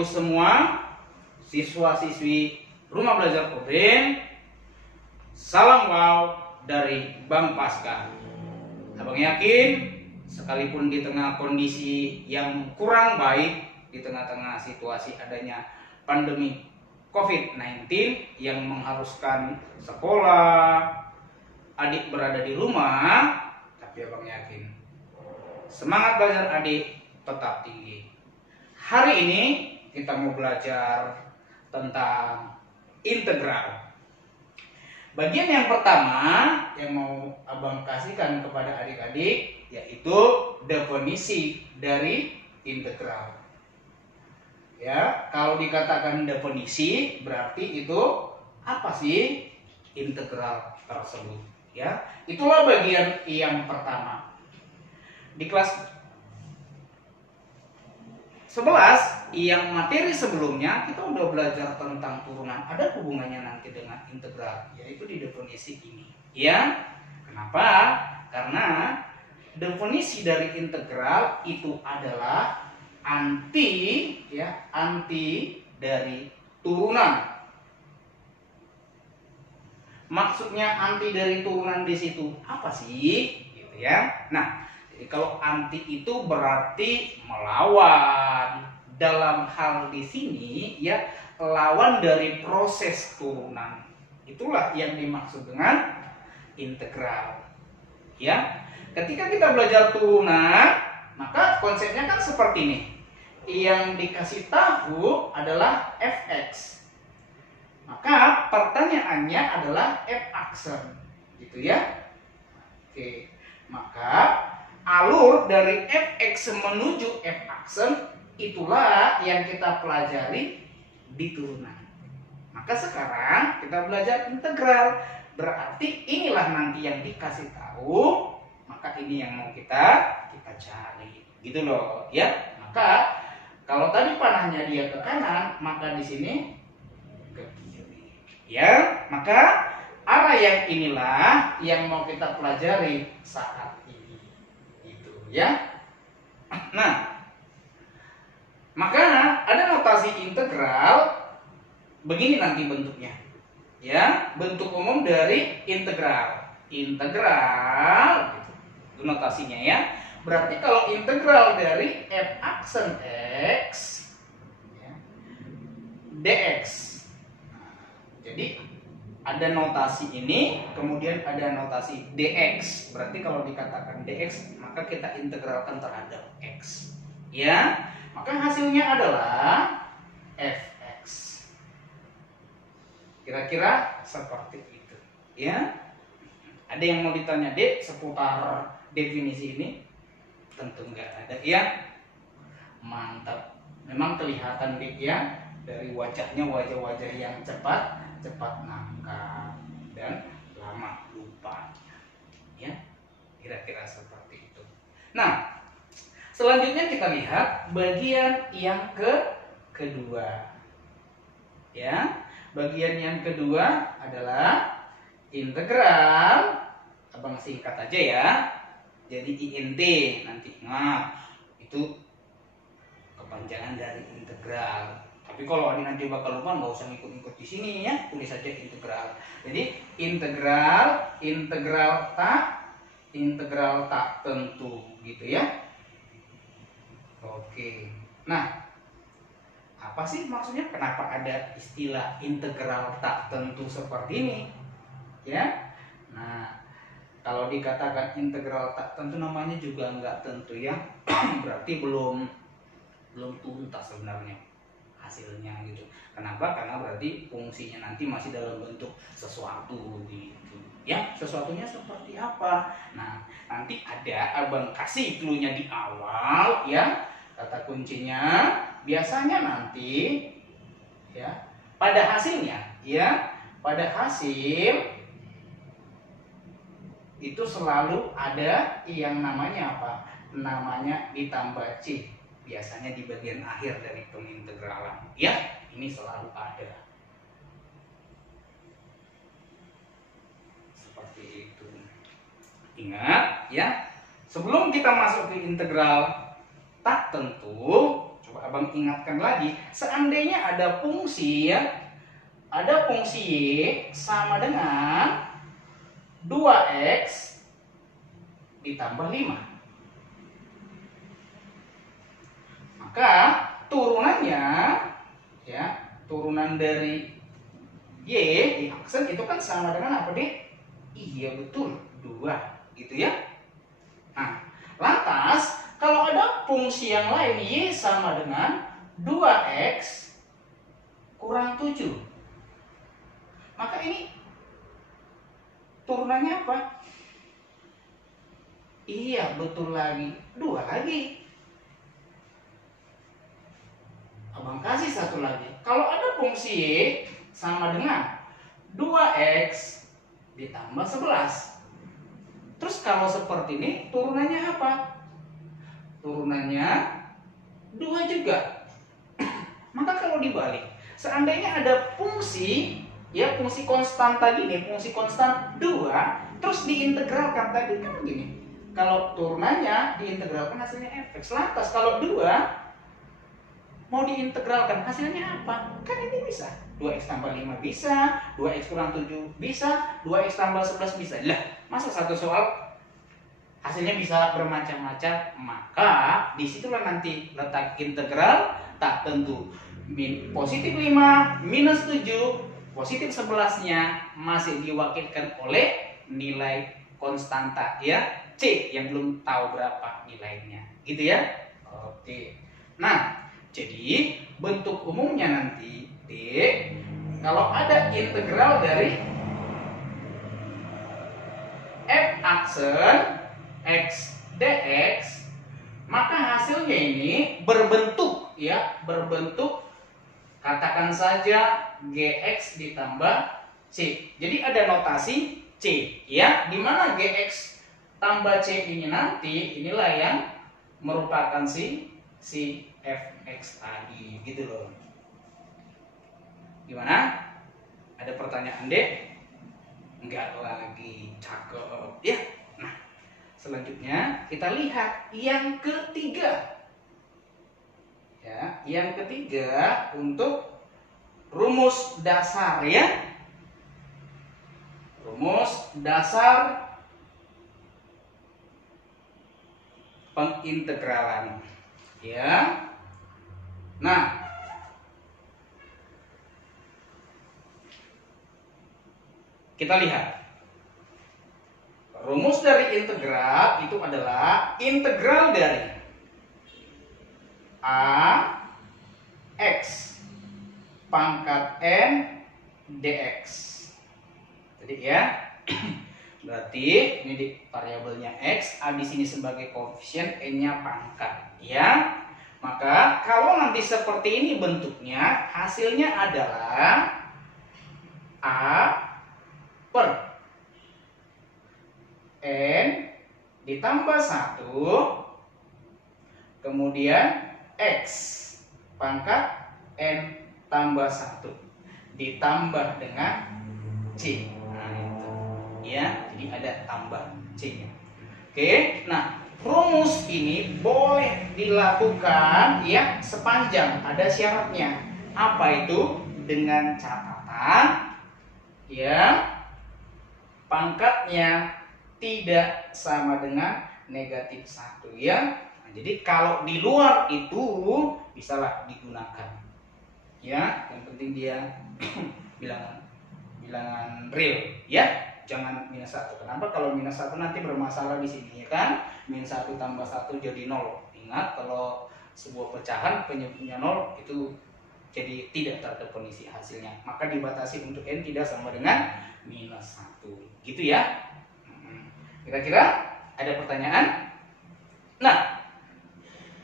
Ibu semua, siswa-siswi Rumah Belajar Udin, salam wow dari Bang Pasca. Abang yakin sekalipun di tengah kondisi yang kurang baik, di tengah-tengah situasi adanya pandemi COVID-19 yang mengharuskan sekolah, adik berada di rumah, tapi abang yakin semangat belajar adik tetap tinggi. Hari ini kita mau belajar tentang integral. Bagian yang pertama yang mau abang kasihkan kepada adik-adik yaitu definisi dari integral. Ya, kalau dikatakan definisi berarti itu apa sih integral tersebut? Ya, itulah bagian yang pertama. Di kelas 11 yang materi sebelumnya kita udah belajar tentang turunan. Ada hubungannya nanti dengan integral, yaitu di definisi ini. Ya, kenapa? Karena definisi dari integral itu adalah anti dari turunan. Maksudnya anti dari turunan di situ apa sih? Gitu ya. Nah, jadi kalau anti itu berarti melawan. Dalam hal di sini ya, lawan dari proses turunan. Itulah yang dimaksud dengan integral. Ya. Ketika kita belajar turunan, maka konsepnya kan seperti ini. Yang dikasih tahu adalah fx. Maka pertanyaannya adalah f aksen, gitu ya. Oke, maka alur dari fx menuju f aksen itulah yang kita pelajari di turunan. Maka sekarang kita belajar integral, berarti inilah nanti yang dikasih tahu, maka ini yang mau kita cari, gitu loh, ya. Maka kalau tadi panahnya dia ke kanan, maka di sini ke kiri, ya. Maka arah yang inilah yang mau kita pelajari saat ini, gitu ya. Nah, maka ada notasi integral begini nanti bentuknya, ya. Bentuk umum dari integral, gitu. Itu notasinya ya. Berarti kalau integral dari f aksen x ya, dx. Jadi ada notasi ini, kemudian ada notasi dx. Berarti kalau dikatakan dx, maka kita integralkan terhadap x. Ya, maka hasilnya adalah fx. Kira-kira seperti itu. Ya. Ada yang mau ditanya Dek seputar definisi ini? Tentu enggak ada ya. Mantap. Memang kelihatan Dek ya, dari wajahnya wajah-wajah yang cepat nangkap dan lama lupa. Ya. Kira-kira seperti itu. Nah, selanjutnya kita lihat bagian yang kedua. Ya. Bagian yang kedua adalah integral. Abang singkat aja ya. Jadi INT nanti ingat itu kepanjangan dari integral. Tapi kalau nanti bakal lupa nggak usah ngikut-ngikut di sini ya, tulis saja integral. Jadi integral tak tentu gitu ya. Oke. Nah, apa sih maksudnya? Kenapa ada istilah integral tak tentu seperti ini? Ya. Nah, kalau dikatakan integral tak tentu namanya juga nggak tentu ya. Berarti belum tuntas sebenarnya hasilnya gitu. Kenapa? Karena berarti fungsinya nanti masih dalam bentuk sesuatu gitu. Ya, sesuatunya seperti apa? Nah, nanti ada abang kasih clue-nya di awal ya. Kata kuncinya biasanya nanti ya pada hasilnya ya, pada hasil itu selalu ada yang namanya apa? Namanya ditambah C. Biasanya di bagian akhir dari pengintegralan. Ya, ini selalu ada. Seperti itu. Ingat ya, sebelum kita masuk ke integral tak tentu, coba Abang ingatkan lagi, seandainya ada fungsi ya, ada fungsi Y sama dengan 2X ditambah 5. Maka turunannya ya, turunan dari Y di aksen itu kan sama dengan apa, Dek? Iya betul, 2 gitu ya. Nah, lantas kalau ada fungsi yang lain Y sama dengan 2X kurang 7, maka ini turunannya apa? Iya betul lagi, 2 lagi. Abang kasih satu lagi. Kalau ada fungsi Y sama dengan 2X ditambah 11. Terus kalau seperti ini turunannya apa? Turunannya 2 juga. Maka kalau dibalik, seandainya ada fungsi ya, fungsi konstan tadi nih, fungsi konstan 2 terus diintegralkan tadi kan begini. Kalau turunannya diintegralkan hasilnya fx. Lantas kalau 2 mau diintegralkan hasilnya apa? Kan ini bisa 2x tambah 5 bisa, 2x kurang 7 bisa, 2x tambah 11 bisa. Lah, masa satu soal hasilnya bisa bermacam-macam? Maka disitulah nanti letak integral tak tentu. Positif 5 minus 7, positif 11-nya masih diwakilkan oleh nilai konstanta ya, C yang belum tahu berapa nilainya. Gitu ya. Oke. Nah, jadi bentuk umumnya nanti D, kalau ada integral dari f aksen x dx, maka hasilnya ini berbentuk ya, berbentuk katakan saja gx ditambah c. Jadi ada notasi c ya, dimana gx tambah c ini nanti inilah yang merupakan si fx tadi gitu loh. Gimana? Ada pertanyaan, Dek? Enggak lagi. Cakep ya. Nah, selanjutnya kita lihat yang ketiga. Ya, yang ketiga untuk rumus dasar ya. Rumus dasar pengintegralan. Ya. Nah, kita lihat. Rumus dari integral itu adalah integral dari A x pangkat n dx. Jadi ya, berarti ini di variabelnya x, A di sini sebagai koefisien, n-nya pangkat ya. Maka kalau nanti seperti ini bentuknya, hasilnya adalah A per n ditambah 1 kemudian x pangkat n tambah 1 ditambah dengan c. Nah itu ya, jadi ada tambah c nya. Oke, nah rumus ini boleh dilakukan ya sepanjang ada syaratnya. Apa itu? Dengan catatan ya, pangkatnya tidak sama dengan negatif 1 ya. Nah, jadi kalau di luar itu bisalah digunakan. Ya, yang penting dia bilangan real ya. Jangan minus 1. Kenapa? Kalau minus 1 nanti bermasalah di sini ya kan. Minus 1 tambah 1 jadi 0. Ingat kalau sebuah pecahan penyebutnya 0 itu jadi tidak terdefinisi hasilnya. Maka dibatasi untuk n tidak sama dengan minus 1. Gitu ya. Kira-kira ada pertanyaan? Nah,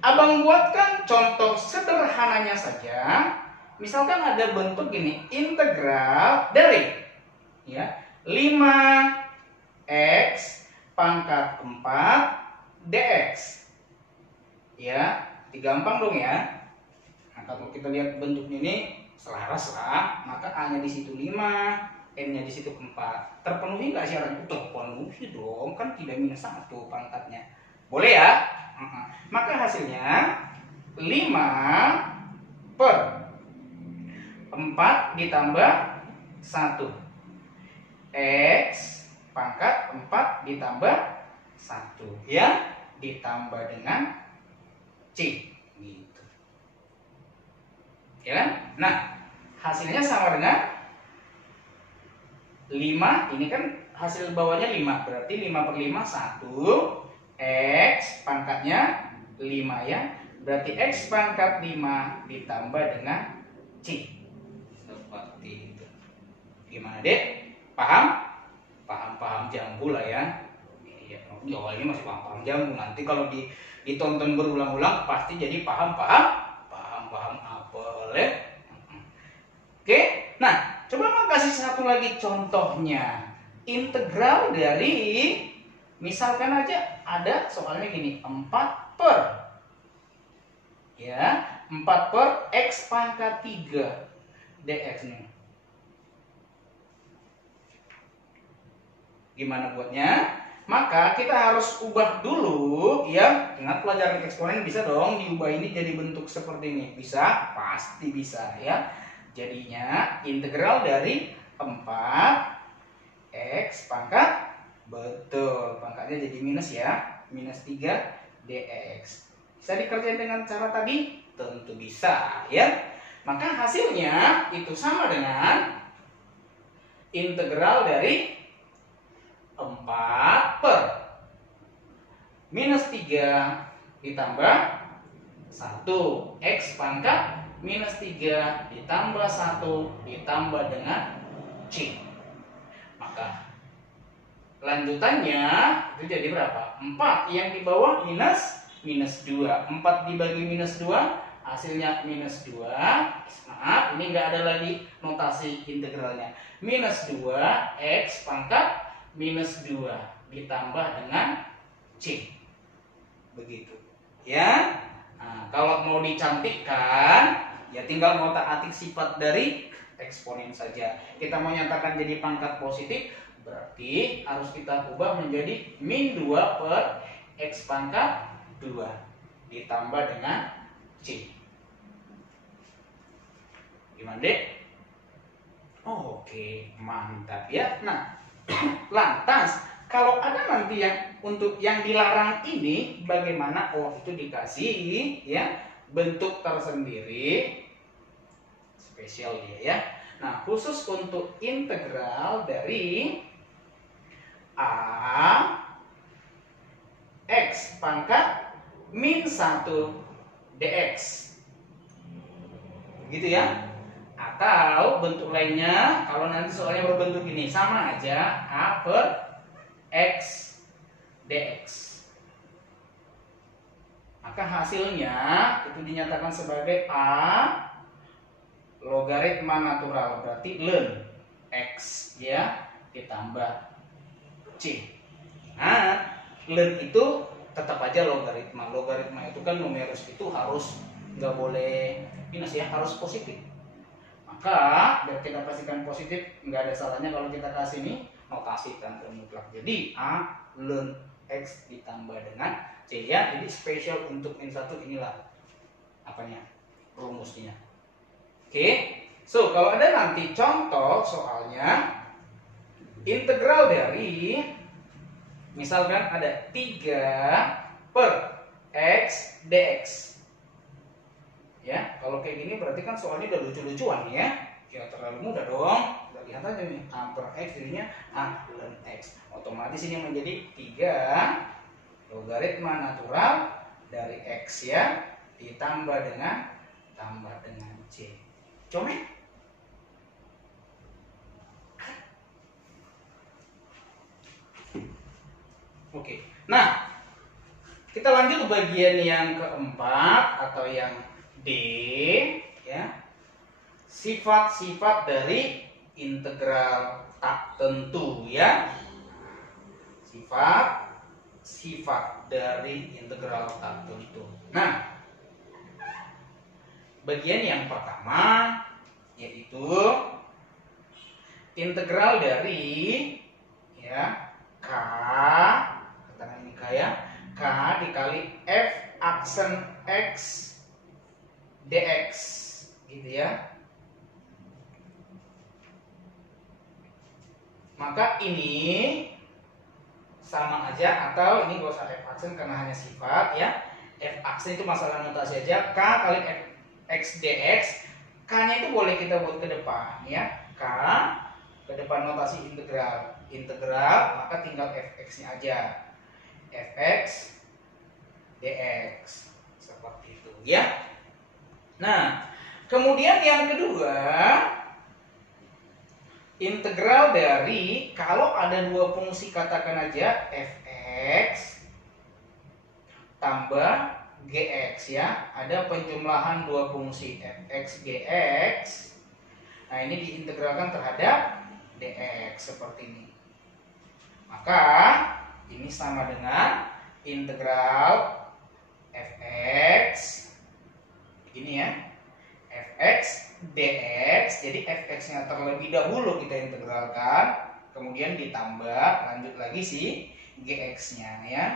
abang buatkan contoh sederhananya saja. Misalkan ada bentuk gini, integral dari ya 5x pangkat 4 dx. Ya, gampang dong ya. Nah, kalau kita lihat bentuknya ini selaras lah, maka A-nya di situ 5, N-nya di situ 4. Terpenuhi nggak syaratnya? Terpenuhi dong, kan tidak minus 1 pangkatnya. Boleh ya? Maka hasilnya per 4 ditambah 1. X pangkat 4 ditambah 1 ya, ditambah dengan C gitu. Ya kan? Nah, hasilnya sama dengan 5, ini kan hasil bawahnya 5, berarti 5 per 5 1. X pangkatnya 5 ya, berarti X pangkat 5 ditambah dengan C. Seperti itu. Gimana dek? Paham? Paham jambu lah ya. Iya, di awalnya masih paham jambu, nanti kalau ditonton berulang-ulang pasti jadi paham apel ya. Oke, nah coba mau kasih satu lagi contohnya. Integral dari, misalkan aja ada soalnya gini, 4 per ya, 4 per X pangkat 3 dx nih. Gimana buatnya? Maka kita harus ubah dulu ya. Ingat pelajaran eksponen bisa dong diubah ini jadi bentuk seperti ini. Bisa? Pasti bisa ya. Jadinya integral dari 4 X pangkat, betul, pangkatnya jadi minus ya, minus 3 dx. Bisa dikerjain dengan cara tadi? Tentu bisa ya. Maka hasilnya itu sama dengan integral dari 4 per minus 3 ditambah 1 X pangkat minus 3 ditambah 1 ditambah dengan C. Maka lanjutannya itu jadi berapa? 4 yang di bawah minus 2. 4 dibagi minus 2 hasilnya minus 2. Maaf, ini nggak ada lagi notasi integralnya. Minus 2 X pangkat minus 2 ditambah dengan C. Begitu ya. Nah, kalau mau dicantikkan ya tinggal ngotak-atik sifat dari eksponen saja. Kita mau nyatakan jadi pangkat positif, berarti harus kita ubah menjadi min 2 per X pangkat 2 ditambah dengan C. Gimana dek? Oh, oke, mantap ya. Nah, lantas kalau ada nanti yang untuk yang dilarang ini bagaimana? Oh, itu dikasih ya bentuk tersendiri spesial dia ya. Nah, khusus untuk integral dari A X pangkat min 1 dx. Gitu ya. Atau bentuk lainnya, kalau nanti soalnya berbentuk ini sama aja, A per X dx. Maka hasilnya itu dinyatakan sebagai A logaritma natural, berarti ln X ya ditambah C. Nah, ln itu tetap aja logaritma. Logaritma itu kan numerus itu harus nggak boleh minus ya, harus positif. Maka biar kita pastikan positif, nggak ada salahnya kalau kita kasih ini notasi tanda mutlak. Jadi A ln X ditambah dengan C ya. Jadi spesial untuk min 1 inilah apanya, rumusnya. Oke. So, kalau ada nanti contoh soalnya integral dari misalkan ada 3 per X dx. Ya, kalau kayak gini berarti kan soalnya udah lucu-lucuan ya. Ya terlalu mudah dong. Kita lihat aja nih, A per X jadinya A ln X. Otomatis ini menjadi 3 logaritma natural dari X ya ditambah dengan C. Comel? Oke. Nah, kita lanjut ke bagian yang keempat atau yang D ya. Sifat-sifat dari integral tak tentu ya. Sifat dari integral tak tentu. Nah, bagian yang pertama yaitu integral dari ya K, katakan ini K ya, K dikali F aksen X dx gitu ya. Maka ini sama aja, atau ini gak usah f aksen karena hanya sifat ya. F aksen itu masalah notasi aja, k kali x dx. K nya itu boleh kita buat ke depan ya, k ke depan notasi integral, maka tinggal fx nya aja, fx dx seperti itu ya. Nah kemudian yang kedua, integral dari, kalau ada dua fungsi, katakan aja fx tambah gx ya, ada penjumlahan dua fungsi fx gx. Nah ini diintegralkan terhadap dx seperti ini, maka ini sama dengan integral fx begini ya, fx dx. Jadi fx nya terlebih dahulu kita integralkan, kemudian ditambah lanjut lagi si gx nya ya,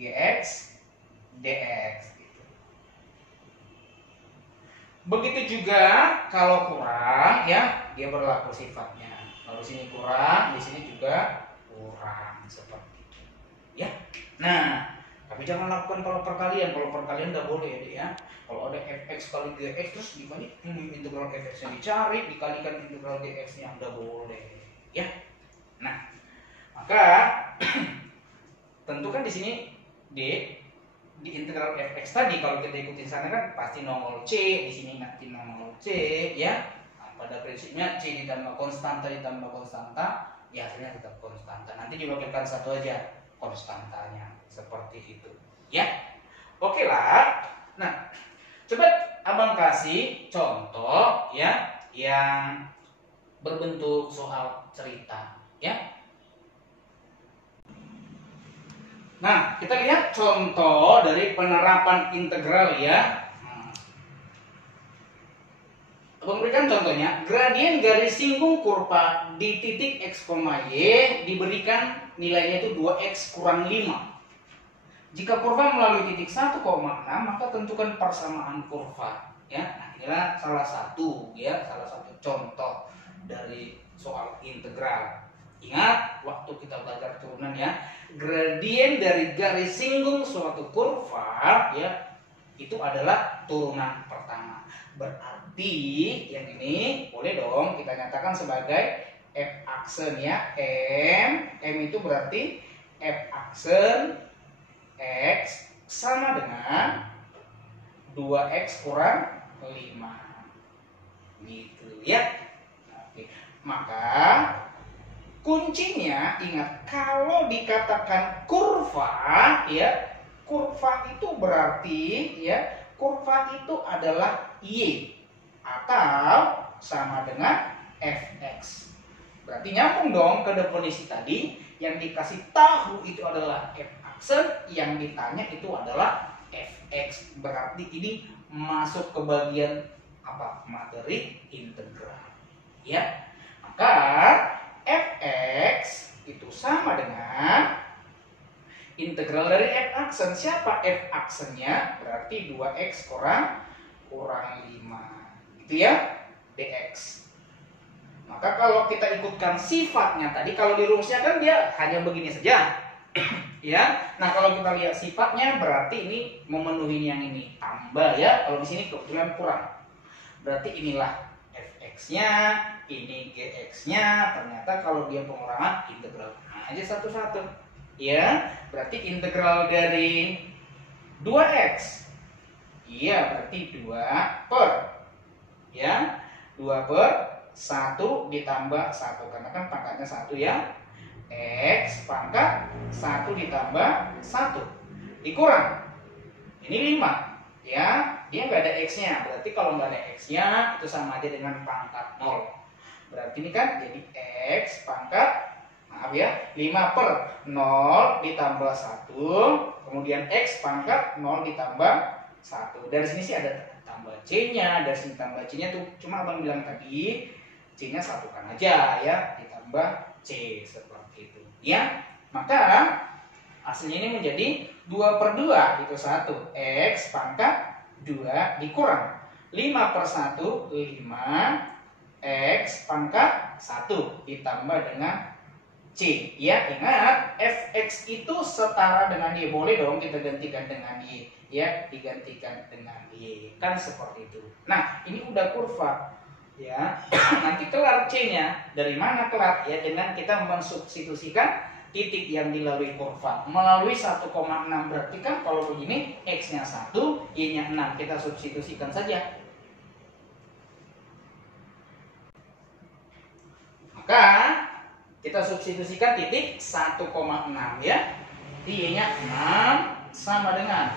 gx dx gitu. Begitu juga kalau kurang ya, dia berlaku sifatnya. Kalau sini kurang, di sini juga kurang seperti itu ya. Nah tapi jangan lakukan kalau perkalian. Kalau perkalian nggak boleh ya, Dek, ya. Kalau ada fx kali gx terus dibalik integral fx nya dicari dikalikan integral gx nya, nggak boleh ya. Nah maka tentukan di sini di integral fx tadi, kalau kita ikutin sana kan pasti nongol c, di sini nanti nongol c ya. Nah, pada prinsipnya c ditambah konstanta ya hasilnya tetap konstanta. Nanti diwakilkan satu aja konstantanya seperti itu ya. Oke lah. Nah coba abang kasih contoh ya yang berbentuk soal cerita ya. Nah kita lihat contoh dari penerapan integral ya. Memberikan contohnya, gradien garis singgung kurva di titik x, y diberikan nilainya itu 2x kurang 5. Jika kurva melalui titik 1,6, maka tentukan persamaan kurva ya. Nah inilah salah satu contoh dari soal integral. Ingat waktu kita belajar turunan ya, gradien dari garis singgung suatu kurva ya itu adalah turunan pertama. Berarti yang ini boleh dong kita nyatakan sebagai f aksen ya. M itu berarti f aksen x sama dengan 2x kurang 5 gitu ya. Oke. Maka kuncinya ingat, kalau dikatakan kurva ya, kurva itu berarti ya, kurva itu adalah y atau sama dengan fx. Berarti nyambung dong ke definisi tadi, yang dikasih tahu itu adalah f aksen, yang ditanya itu adalah fx. Berarti ini masuk ke bagian apa? Materi integral ya. Maka fx itu sama dengan integral dari f aksen. Siapa f aksennya? Berarti 2x kurang 5 gitu ya, dx. Maka kalau kita ikutkan sifatnya tadi, kalau di rumusnya kan dia hanya begini saja ya. Nah kalau kita lihat sifatnya berarti ini memenuhi yang ini, tambah ya. Kalau di sini kebetulan kurang, berarti inilah fx-nya, ini gx-nya. Ternyata kalau dia pengurangan, integral aja satu-satu ya. Berarti integral dari 2x, iya berarti 2 per ya, 2 per 1 ditambah 1, karena kan pangkatnya 1 ya. X pangkat 1 ditambah 1 dikurang ini 5 ya, dia nggak ada x-nya. Berarti kalau nggak ada x-nya itu sama aja dengan pangkat 0. Berarti ini kan jadi x pangkat, maaf ya, 5 per 0 ditambah 1, kemudian x pangkat 0 ditambah 1. Dari sini sih ada tambah c-nya, dari sini tambah c-nya tuh, cuma abang bilang tadi c-nya satukan aja ya, ditambah c seperti itu ya. Maka hasilnya ini menjadi 2 per 2 itu 1, x pangkat 2 dikurang 5 per 1, 5 X pangkat 1 ditambah dengan C. Ya, ingat Fx itu setara dengan Y. Boleh dong kita gantikan dengan Y. Ya, digantikan dengan Y. Kan seperti itu. Nah, ini udah kurva. Ya, nanti kelar C-nya. Dari mana kelar? Ya, dengan kita mensubstitusikan titik yang dilalui kurva melalui 1,6. Berarti kan kalau begini X-nya 1, Y-nya 6. Kita substitusikan saja. Maka kita substitusikan titik 1,6 ya. Y-nya 6 sama dengan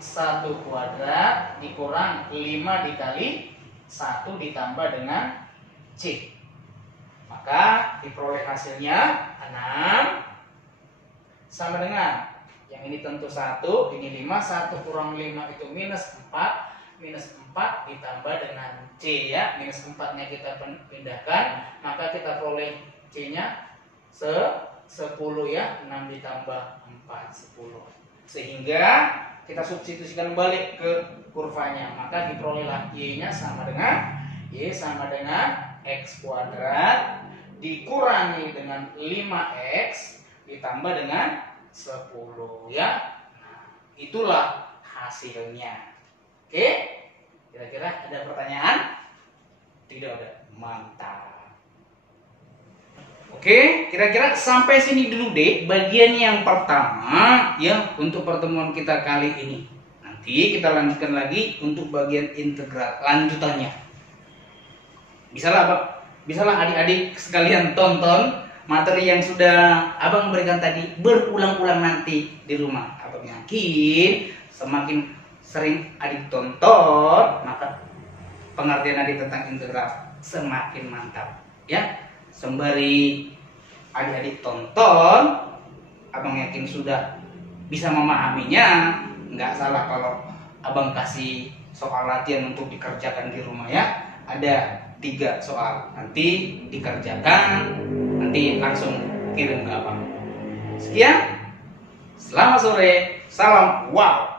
1 kuadrat dikurang 5 dikali 1 ditambah dengan C. Maka diperoleh hasilnya 6 sama dengan, yang ini tentu 1, ini 5, 1 kurang 5 itu minus 4, minus 4 ditambah dengan C ya, minus 4 nya kita pindahkan, maka kita peroleh C nya 10 ya, 6 ditambah 4, 10. Sehingga kita substitusikan balik ke kurvanya, maka diperolehlah Y nya sama dengan X kuadrat dikurangi dengan 5X ditambah dengan 10 ya. Nah, itulah hasilnya. Oke? Kira-kira ada pertanyaan? Tidak ada. Mantap. Oke, kira-kira sampai sini dulu deh bagian yang pertama ya untuk pertemuan kita kali ini. Nanti kita lanjutkan lagi untuk bagian integral lanjutannya. Bisalah adik-adik sekalian tonton materi yang sudah Abang berikan tadi berulang-ulang nanti di rumah. Abang yakin semakin sering adik tonton, maka pengertian adik tentang integral semakin mantap ya. Sembari adik-adik tonton, Abang yakin sudah bisa memahaminya. Nggak salah kalau Abang kasih soal latihan untuk dikerjakan di rumah ya. Ada 3 soal, nanti dikerjakan, nanti langsung kirim ke Abang. Sekian, selamat sore, salam wow.